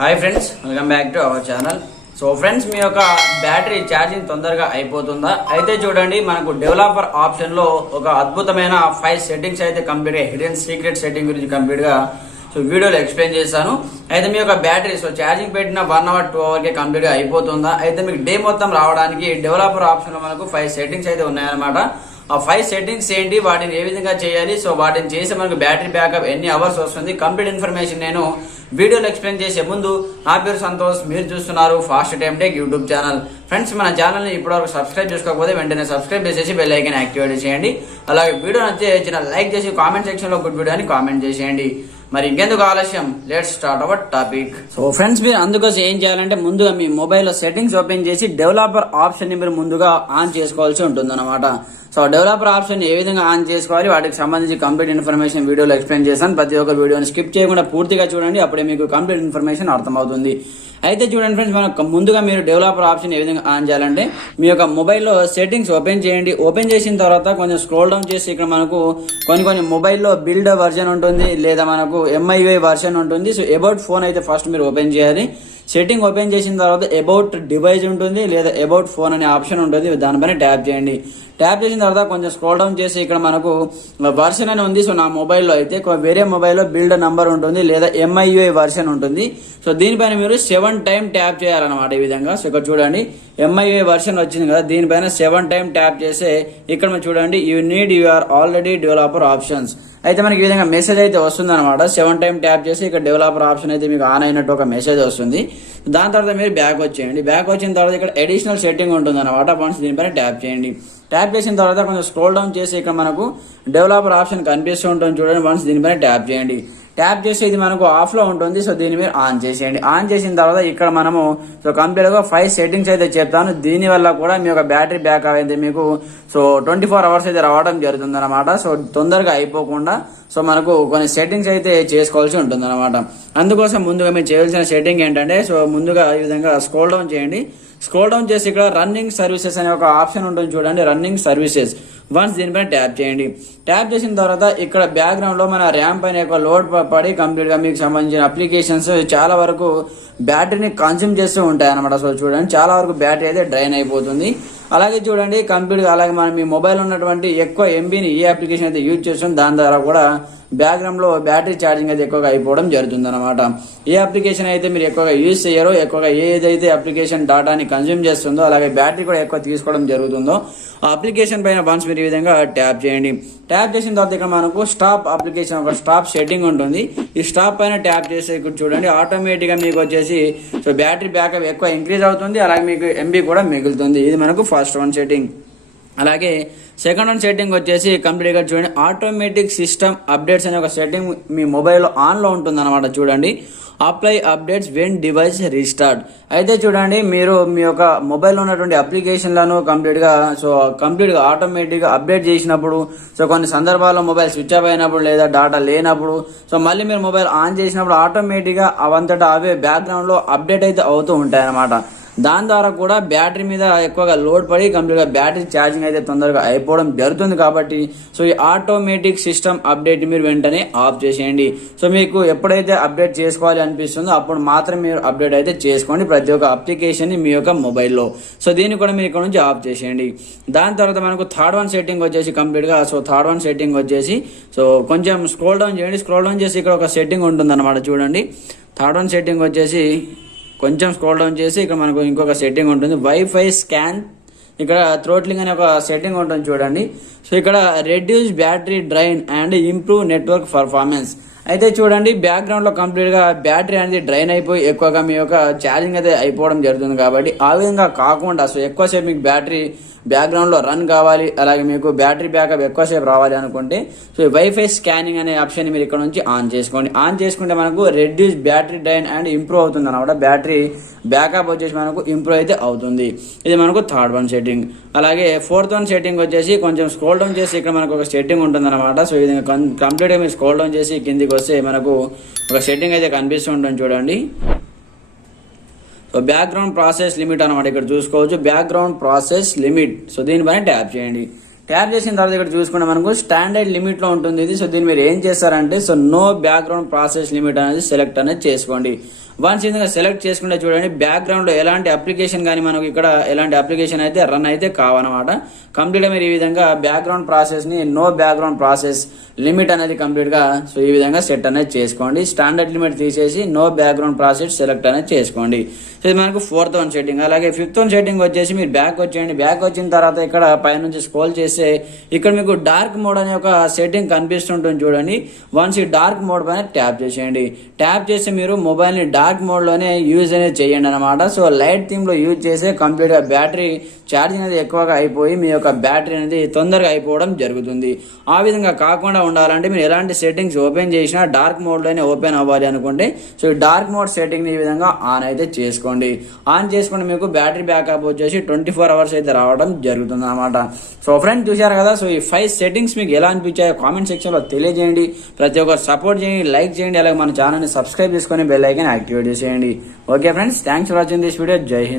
Hi friends, welcome back to our channel. So friends, మీ యొక్క battery charging తొందరగా అయిపోతుందా? అయితే చూడండి, మనకు డెవలపర్ ఆప్షన్ లో ఒక అద్భుతమైన 5 సెట్టింగ్స్ అయితే కంప్లీట్ గా హిడెన్ సీక్రెట్ సెట్టింగ్ గురించి కంప్లీట్ గా వీడియోలో ఎక్స్ప్లెయిన్ చేశాను. అయితే మీ యొక్క బ్యాటరీ ఛార్జింగ్ పెట్టిన 1 అవర్ 2 అవర్ కి కంప్లీట్ గా అయిపోతుందా? అయితే మీకు డే మొత్తం రావడానికి డెవలపర్ ఆప్షన్ లో మనకు 5 సెట్టింగ్స్ అయితే ఉన్నాయన్నమాట. ఆ 5 సెట్టింగ్స్ ఏంటి, వాటిని ఏ విధంగా చేయాలి, సో వాటిని చేసి మనకు బ్యాటరీ బ్యాకప్ ఎన్ని అవర్స్ వస్తుంది, కంప్లీట్ ఇన్ఫర్మేషన్ నేను వీడియోలో ఎక్స్ప్లెయిన్ చేసే ముందు, నా పేరు సంతోష్, మీరు చూస్తున్నారు fast time tech YouTube channel. Friends, మన ఛానల్ ని ఇప్పటివరకు సబ్స్క్రైబ్ చేసుకోకపోతే వెంటనే సబ్స్క్రైబ్ చేసేసి బెల్ ఐకాన్ యాక్టివేట్ చేయండి. అలాగే వీడియో నచ్చితే చిన్న లైక్ చేసి కామెంట్ సెక్షన్ లో గుడ్ వీడియో అని కామెంట్ చేసేయండి. మరి ఇంకెందుకు ఆలస్యం, let's start our topic. So friends, మీరు అందుకోసం ఏం చేయాలంటే ముందుగా మీ మొబైల్లో సెట్టింగ్స్ ఓపెన్ చేసి డెవలపర్ ఆప్షన్ ని మీరు ముందుగా ఆన్ చేసుకోవాల్సి ఉంటుంది అనమాట. సో డెవలపర్ ఆప్షన్ ఏ విధంగా ఆన్ చేసుకోవాలి, వాటికి సంబంధించి కంప్లీట్ ఇన్ఫర్మేషన్ వీడియోలో ఎక్స్ప్లెయిన్ చేశాను. ప్రతి ఒక్క వీడియోని స్కిప్ చేయకుండా పూర్తిగా చూడండి, అప్పుడే మీకు కంప్లీట్ ఇన్ఫర్మేషన్ అర్థమవుతుంది. అయితే చూడండి ఫ్రెండ్స్, మనకు ముందుగా మీరు డెవలపర్ ఆప్షన్ ఏ విధంగా ఆన్ చేయాలంటే మీ యొక్క మొబైల్లో సెట్టింగ్స్ ఓపెన్ చేయండి. ఓపెన్ చేసిన తర్వాత కొంచెం స్క్రోల్ డౌన్ చేసి ఇక్కడ మనకు కొన్ని మొబైల్లో బిల్డ్ వర్జన్ ఉంటుంది, లేదా మనకు MIUI వర్షన్ ఉంటుంది. సో అబౌట్ ఫోన్ అయితే ఫస్ట్ మీరు ఓపెన్ చేయాలి. సెట్టింగ్ ఓపెన్ చేసిన తర్వాత అబౌట్ డివైస్ ఉంటుంది, లేదా అబౌట్ ఫోన్ అనే ఆప్షన్ ఉంటుంది, దానిపైన ట్యాప్ చేయండి. ట్యాప్ చేసిన తర్వాత కొంచెం స్క్రోల్ డౌన్ చేసి ఇక్కడ మనకు వర్షన్ అని ఉంది. సో నా మొబైల్లో అయితే వేరే మొబైల్లో బిల్డ్ నంబర్ ఉంటుంది, లేదా MIUI వర్షన్ ఉంటుంది. సో దీనిపైన మీరు 7 టైం ట్యాప్ చేయాలన్నమాట ఈ విధంగా. సో ఇక్కడ చూడండి, MIUI వర్షన్ వచ్చింది కదా, దీనిపైన 7 టైం ట్యాప్ చేస్తే ఇక్కడ మీరు చూడండి, యూఆర్ ఆల్రెడీ డెవలపర్ ఆప్షన్స్. అయితే మనకి ఈ విధంగా మెసేజ్ అయితే వస్తుంది అనమాట. 7 టైం ట్యాప్ చేసి ఇక్కడ డెవలపర్ ఆప్షన్ అయితే మీకు ఆన్ అయినట్టు ఒక మెసేజ్ వస్తుంది. దాని తర్వాత మీరు బ్యాక్ వచ్చేయండి. బ్యాక్ వచ్చిన తర్వాత ఇక్కడ అడిషనల్ సెట్టింగ్ ఉంటుంది అనమాట. వన్స్ దీనిపైన ట్యాప్ చేయండి. ట్యాప్ చేసిన తర్వాత కొంచెం స్క్రోల్ డౌన్ చేసి ఇక్కడ మనకు డెవలపర్ ఆప్షన్ కనిపిస్తూ ఉంటుంది చూడండి. వన్స్ దీనిపైన ట్యాప్ చేయండి. ట్యాప్ చేసి ఇది మనకు ఆఫ్ లో ఉంటుంది. సో దీన్ని మీరు ఆన్ చేసేయండి. ఆన్ చేసిన తర్వాత ఇక్కడ మనము కంప్లీట్ గా 5 సెట్టింగ్స్ అయితే చెప్తాను. దీని వల్ల కూడా మీ యొక్క బ్యాటరీ బ్యాకప్ అయితే మీకు 24 అవర్స్ అయితే రావడం జరుగుతుంది అనమాట. సో తొందరగా అయిపోకుండా మనకు కొన్ని సెట్టింగ్స్ అయితే చేసుకోవాల్సి ఉంటుంది అనమాట. అందుకోసం ముందుగా మీరు చేయాల్సిన సెట్టింగ్ ఏంటంటే, ముందుగా ఈ విధంగా స్క్రోల్ డౌన్ చేయండి. స్క్రోల్ డౌన్ చేసి ఇక్కడ రన్నింగ్ సర్వీసెస్ అనే ఒక ఆప్షన్ ఉంటుంది చూడండి, రన్నింగ్ సర్వీసెస్. వన్స్ దీనిపైన ట్యాప్ చేయండి. ట్యాప్ చేసిన తర్వాత ఇక్కడ బ్యాక్గ్రౌండ్ లో మన ర్యామ్ పైన ఒక లోడ్ పడి కంప్లీట్ గా మీకు సంబంధించిన అప్లికేషన్స్ చాలా వరకు బ్యాటరీని కన్స్యూమ్ చేస్తూ ఉంటాయి అనమాట. సో చూడండి, చాలా వరకు బ్యాటరీ అయితే డ్రైన్ అయిపోతుంది. అలాగే చూడండి, కంప్లీట్ గా అలాగే మనం మీ మొబైల్ ఉన్నటువంటి ఎక్కువ MBని ఏ అప్లికేషన్ అయితే యూజ్ చేస్తాం దాని ద్వారా కూడా బ్యాక్గ్రౌండ్ లో బ్యాటరీ ఛార్జింగ్ అయితే ఎక్కువగా అయిపోవడం జరుగుతుంది అనమాట. ఏ అప్లికేషన్ అయితే మీరు ఎక్కువగా యూజ్ చేయరో, ఎక్కువగా ఏదైతే అప్లికేషన్ డేటాని కన్స్యూమ్ చేస్తుందో, అలాగే బ్యాటరీ కూడా ఎక్కువ తీసుకోవడం జరుగుతుందో ఆ అప్లికేషన్ పైన వన్స్ మీరు ఈ విధంగా ట్యాప్ చేయండి. ట్యాప్ చేసిన తర్వాత ఇక్కడ మనకు స్టాప్ అప్లికేషన్ ఒక స్టాప్ సెట్టింగ్ ఉంటుంది. ఈ స్టాప్ పైన ట్యాప్ చేసి ఇక్కడ చూడండి, ఆటోమేటిక్ గా మీకు వచ్చేసి బ్యాటరీ బ్యాకప్ ఎక్కువ ఇంక్రీజ్ అవుతుంది, అలాగే మీకు MB కూడా మిగులుతుంది. ఇది మనకు ఫస్ట్ వన్ సెట్టింగ్. అలాగే సెకండ్ వన్ సెట్టింగ్ వచ్చేసి కంప్లీట్ గా చూడండి, ఆటోమేటిక్ సిస్టమ్ అప్డేట్స్ అనే ఒక సెట్టింగ్ మీ మొబైల్లో ఆన్ లో ఉంటుంది అనమాట. చూడండి, apply updates when device restart. అయితే చూడండి, మీరు మీ యొక్క మొబైల్లో ఉన్నటువంటి అప్లికేషన్లను కంప్లీట్ గా ఆటోమేటిక్ గా అప్డేట్ చేసినప్పుడు, కొన్ని సందర్భాల్లో మొబైల్ స్విచ్ ఆఫ్ అయినప్పుడు లేదా డేటా లేనప్పుడు, మళ్ళీ మీరు మొబైల్ ఆన్ చేసినప్పుడు ఆటోమేటిక్ గా అవంతటా అవే బ్యాక్గ్రౌండ్ లో అప్డేట్ అయితే అవుతూ ఉంటాయి అనమాట. దాని ద్వారా కూడా బ్యాటరీ మీద ఎక్కువగా లోడ్ పడి కంప్లీట్ గా బ్యాటరీ ఛార్జింగ్ అయితే తొందరగా అయిపోవడం జరుగుతుంది. కాబట్టి ఈ ఆటోమేటిక్ సిస్టమ్ అప్డేట్ మీరు వెంటనే ఆఫ్ చేసేయండి. మీకు ఎప్పుడైతే అప్డేట్ చేసుకోవాలి అనిపిస్తుందో అప్పుడు మాత్రం మీరు అప్డేట్ అయితే చేసుకోండి ప్రతి ఒక్క అప్లికేషన్ ని మీ యొక్క మొబైల్లో. దీన్ని కూడా మీరు ఇక్కడ నుంచి ఆఫ్ చేసేయండి. దాని తర్వాత మనకు థర్డ్ వన్ సెట్టింగ్ వచ్చేసి కంప్లీట్ గా థర్డ్ వన్ సెట్టింగ్ వచ్చేసి కొంచెం స్క్రోల్ డౌన్ చేయండి. స్క్రోల్ డౌన్ చేసి ఇక్కడ ఒక సెట్టింగ్ ఉంటుంది అనమాట. చూడండి, థర్డ్ వన్ సెట్టింగ్ వచ్చేసి కొంచెం స్క్రోల్ డౌన్ చేసి ఇక్కడ మనకు ఇంకొక సెట్టింగ్ ఉంటుంది, వైఫై స్కాన్. ఇక్కడ థ్రోట్లింగ్ అనే ఒక సెట్టింగ్ ఉంటుంది చూడండి. ఇక్కడ reduce battery drain and improve network performance. అయితే చూడండి, బ్యాక్గ్రౌండ్ లో కంప్లీట్ గా బ్యాటరీ అనేది డ్రైన్ అయిపోయి ఎక్కువగా మీ యొక్క ఛార్జింగ్ అయితే అయిపోవడం జరుగుతుంది. కాబట్టి ఆ విధంగా కాకుండా ఎక్కువసేపు మీకు బ్యాటరీ బ్యాక్గ్రౌండ్ లో రన్ కావాలి, అలాగే మీకు బ్యాటరీ బ్యాకప్ ఎక్కువసేపు రావాలి అనుకుంటే వైఫై స్కానింగ్ అనే ఆప్షన్ మీరు ఇక్కడ నుంచి ఆన్ చేసుకోండి. ఆన్ చేసుకుంటే మనకు reduce battery drain and improve అవుతుంది అనమాట. బ్యాటరీ బ్యాకప్ వచ్చేసి మనకు ఇంప్రూవ్ అయితే అవుతుంది. ఇది మనకు థర్డ్ వన్ సెట్టింగ్. అలాగే ఫోర్త్ వన్ సెట్టింగ్ వచ్చేసి కొంచెం స్క్రోల్ డౌన్ చేసి ఇక్కడ మనకు ఒక సెట్టింగ్ ఉంటుంది అనమాట. ఈ విధంగా కంప్లీట్ గా మీరు స్క్రోల్ డౌన్ చేసి కిందికి వస్తే మనకు ఒక సెట్టింగ్ అయితే కనిపిస్తూ ఉంటుంది చూడండి. బ్యాక్గ్రౌండ్ ప్రాసెస్ లిమిట్ అనమాట. ఇక్కడ చూసుకోవచ్చు బ్యాక్గ్రౌండ్ ప్రాసెస్ లిమిట్. దీనిపైన ట్యాప్ చేయండి. ట్యాప్ చేసిన తర్వాత ఇక్కడ చూసుకుంటే మనకు స్టాండర్డ్ లిమిట్ లో ఉంటుంది ఇది. దీన్ని మీరు ఏం చేస్తారంటే నో బ్యాక్గ్రౌండ్ ప్రాసెస్ లిమిట్ అనేది సెలెక్ట్ అనేది చేసుకోండి. వన్స్ ఈ విధంగా సెలెక్ట్ చేసుకుంటే చూడండి బ్యాక్గ్రౌండ్ లో ఎలాంటి అప్లికేషన్ కానీ మనకు ఇక్కడ ఎలాంటి అప్లికేషన్ అయితే రన్ అయితే కావన్నమాట. కంప్లీట్ గా మీరు ఈ విధంగా బ్యాక్గ్రౌండ్ ప్రాసెస్ ని నో బ్యాక్గ్రౌండ్ ప్రాసెస్ లిమిట్ అనేది కంప్లీట్ గా సో ఈ విధంగా సెట్ అనేది చేసుకోండి. స్టాండర్డ్ లిమిట్ తీసేసి నో బ్యాక్గ్రౌండ్ ప్రాసెస్ సెలెక్ట్ అనేది చేసుకోండి. సో ఇది మనకు 4th వన్ సెట్టింగ్. అలాగే 5th వన్ సెట్టింగ్ వచ్చేసి మీరు బ్యాక్ వచ్చేయండి. బ్యాక్ వచ్చిన తర్వాత ఇక్కడ పైనుంచి స్క్రోల్ చేస్తే ఇక్కడ మీకు డార్క్ మోడ్ అనే ఒక సెట్టింగ్ కనిపిస్తుంటుంది చూడండి. వన్స్ ఈ డార్క్ మోడ్ పైన ట్యాప్ చేసేయండి. ట్యాప్ చేసి మీరు మొబైల్ ని డార్క్ మోడ్ లోనే యూజ్ అనేది చేయండి అనమాట. సో లైట్ థీమ్ లో యూజ్ చేస్తే కంప్లీట్ గా బ్యాటరీ ఛార్జింగ్ అనేది ఎక్కువగా అయిపోయి మీ యొక్క బ్యాటరీ అనేది తొందరగా అయిపోవడం జరుగుతుంది. ఆ విధంగా కాకుండా ఉండాలంటే మీరు ఎలాంటి సెట్టింగ్స్ ఓపెన్ చేసినా డార్క్ మోడ్ లోనే ఓపెన్ అవ్వాలి అనుకుంటే సో డార్క్ మోడ్ సెట్టింగ్ ని ఈ విధంగా ఆన్ అయితే చేసుకోండి. ఆన్ చేసుకుంటే మీకు బ్యాటరీ బ్యాకప్ వచ్చేసి 24 hours అయితే రావడం జరుగుతుంది అనమాట. సో ఫ్రెండ్స్ చూశారు కదా. సో ఈ 5 సెట్టింగ్స్ మీకు ఎలా అనిపించాయో కామెంట్ సెక్షన్ లో తెలియజేయండి. ప్రతి ఒక్కరు సపోర్ట్ చేయండి, లైక్ చేయండి, అలాగే మన ఛానల్ ని సబ్స్క్రైబ్ చేసుకొని బెల్ ఐకాన్ యాక్టివేట్ చేసేయండి. Okay friends, thanks for watching this video. జై హింద్.